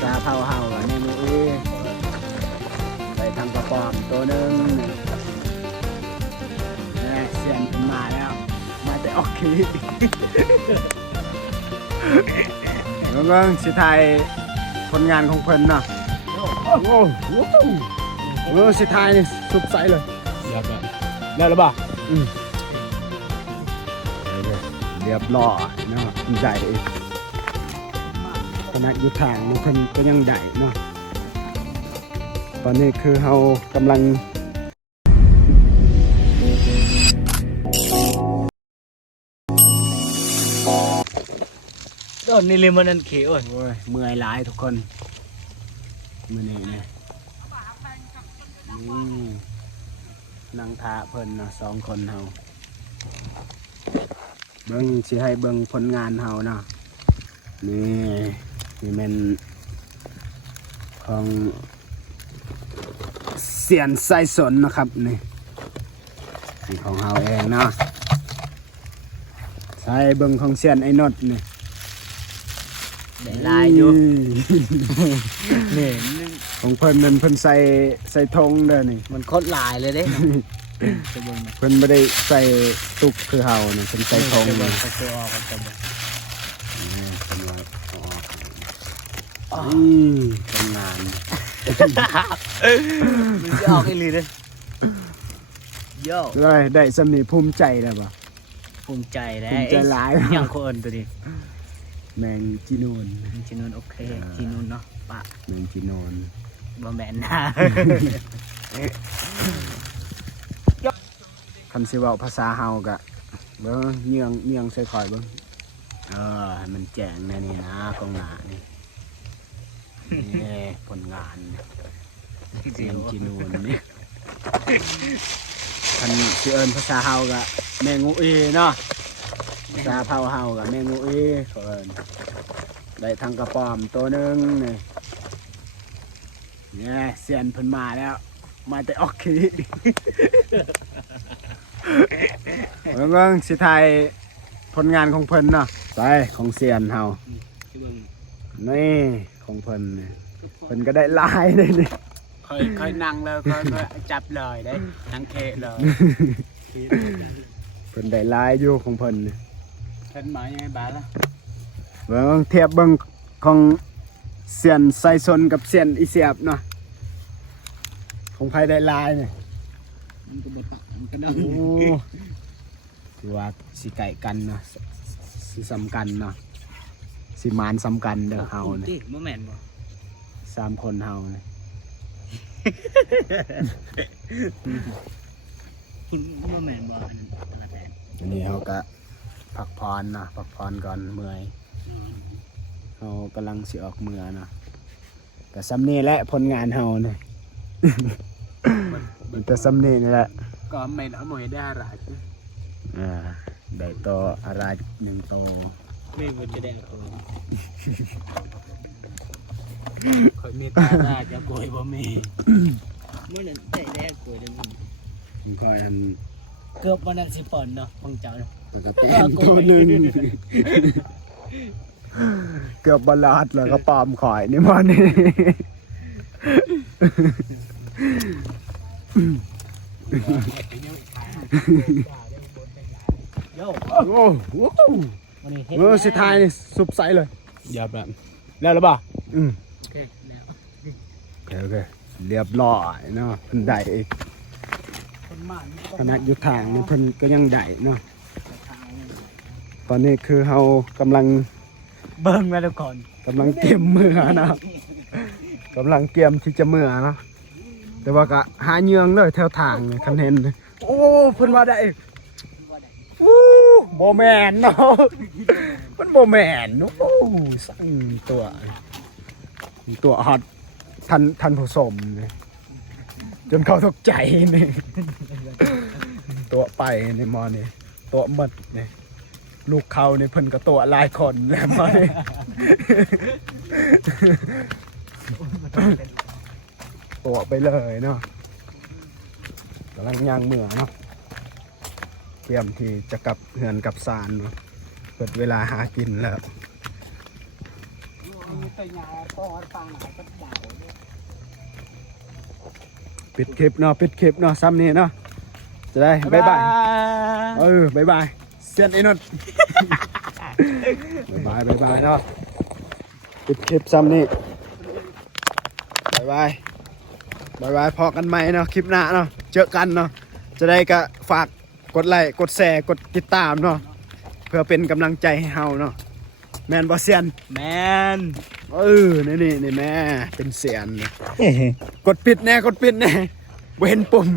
ซาเผาเห่าในมือไปทำกระป๋อมตัวหนึ่งนี่เสียนขึ้นมาแล้วมาแต่ออกขี้เบิ่งสิไทยผลงานของเพิ่นเนาะโอ้โหสิไทยนี่สุดใสเลยได้แล้วป่ะเรียบร้อยเนาะใหญ่ขนาดอยู่ทางมันเพิ่นก็ยังใหญ่เนาะตอนนี้คือเรากำลังโดนนี่เลยมันนั่นเขียวโอ้ยเมื่อยหลายทุกคนมื้อนี้เนี่ยนั่งทาเพิ่นเนาะ2 คนเฮาเบิ่งสิให้เบิ่งผลงานเฮาเนาะนี่แม่นของเสียนไส้สนนะครับนี่ของเฮาเองเนาะใส่เบิ่งของเสียนไอ้นดนี่ได้ลายอยู่นี่ของเพิ่นนั่นเพิ่นใส่ธงเด้อนี่มันโคตรลายเลยเด้เพิ่นไม่ได้ใส่ตุกคือเฮาเนี่ยเพิ่นใส่ธงเลยก็คือออกกันจะบอกเพิ่นว่าออกทำงานมันจะออกอีหลีเลยโย่ได้สำนีภูมิใจแล้วป่ะภูมิใจได้ภูมิใจหลายอย่างคนตัวนี้แมงจีนูนโอเคจีนูนเนาะปะแมงจีนูนบ่แม่นนะคันสิเว้าภาษาเฮากะเบิ่งเนียงใส่ข่อยเบิ่งให้มันแจ้งแน่นี่นะกองหน้านี่ผลงานเสียงจีนูนนี่คันสิเอิ้นภาษาเฮากะแมงงูอีเนาะภาษาเผาเฮากะแมงงูอีเขาเอิ้นได้ทางกระป๋อมตัวหนึ่งนี่เสียนเพิ่นมาแล้วมาแต่ออกขี้เบิ่งสิไทยผลงานของเพิ่นเนาะใส่ของเสียนเฮานี่ของเพิ่นเพิ่นก็ได้ลายเลยนี่ค่อยนั่งเลยค่อยจับเลยได้นั่งเคเลยเพิ่นได้ลายอยู่ของเพิ่นเพิ่นหมายยังไงบ้าล่ะเบิ่งเทียบเบิ่งของเสียนไซซนกับเสียนอีเสียบเนาะของไผได้ลายเนี่ยมันก็บ่ตักมันก็ดังถือว่าสิไก่กันเนาะสิสำกันเนาะสิมานสำกันเด้อเฮาเนี่ยบ่แม่นบ่3 คนเฮาเนี่ยคุณบ่แม่นบ่อันนี้เฮาก็พักผ่อนเนาะพักผ่อนก่อนเมื่อยเฮากำลังสิออกเมื่อเนาะแต่ซ้ำนี่แหละผลงานเฮาเนี่ยแต่ซ้ำนี่นี่แหละก็ไม่เอาหมวยได้อะไรได้ตัวอะไร1ตัวไม่มันจะได้คอยมีตาได้จะโกยบ่มีเมื่อนั้นได้แรกโกยได้มึงคอยอันเกือบวันนั้นสิปอนเนาะของเจ้าเนาะก็แต้มตัวหนึ่งเกือบบาลาดแล้วก็ปอมข่อยนี่มันนี่โย่โอ้โหสิทายสุบใสเลยหยาบแบบแล้วหรือเปล่าโอเคเรียบร้อยเนาะเพิ่นได้ขนาดอยู่ทางนี่เพิ่นก็ยังได้เนาะตอนนี้คือเรากำลังเบิ่งมาทุกคนกำลังเตรียมมือนะกำลังเตรียมที่จะมือนะแต่ว่าก็หาเยืองเลยแถวทางคันเห็นโอ้เพิ่นว่าได้โบแมนเนาะมันโบแมนโอ้สั่งตัวฮอตทันผสมเลยจนเขาตกใจนี่ตัวไปในมอนี่ตัวหมดนี่ลูกเขานี่เพิ่นก็ตัวหลายคนแล้วมอนี่ตัวไปเลยเนาะกำลังย่างเมื่อเนาะเตรียมที่จะกลับเฮือนกับซานเนาะ เปิดเวลาหากินแล้ว มีแต่ยาพ่อฟังหลายก็ด่า ปิดคลิปเนาะปิดคลิปเนาะซ้ำนี้เนาะจะได้บ๊ายบายบ๊ายบายเซียนไอ้นนท์ บ๊ายบายเนาะปิดคลิปซ้ำนี้บ๊ายบายพอกันใหม่เนาะคลิปหน้าเนาะเจอกันเนาะจะได้ก็ฝากกดไลค์กดแชร์กดติดตามเนาะเพื่อเป็นกำลังใจให้เฮาเนาะแมนบอเซียน แมน นี่แม่เป็นเสียนกดปิดแน่เว้นปุ่ม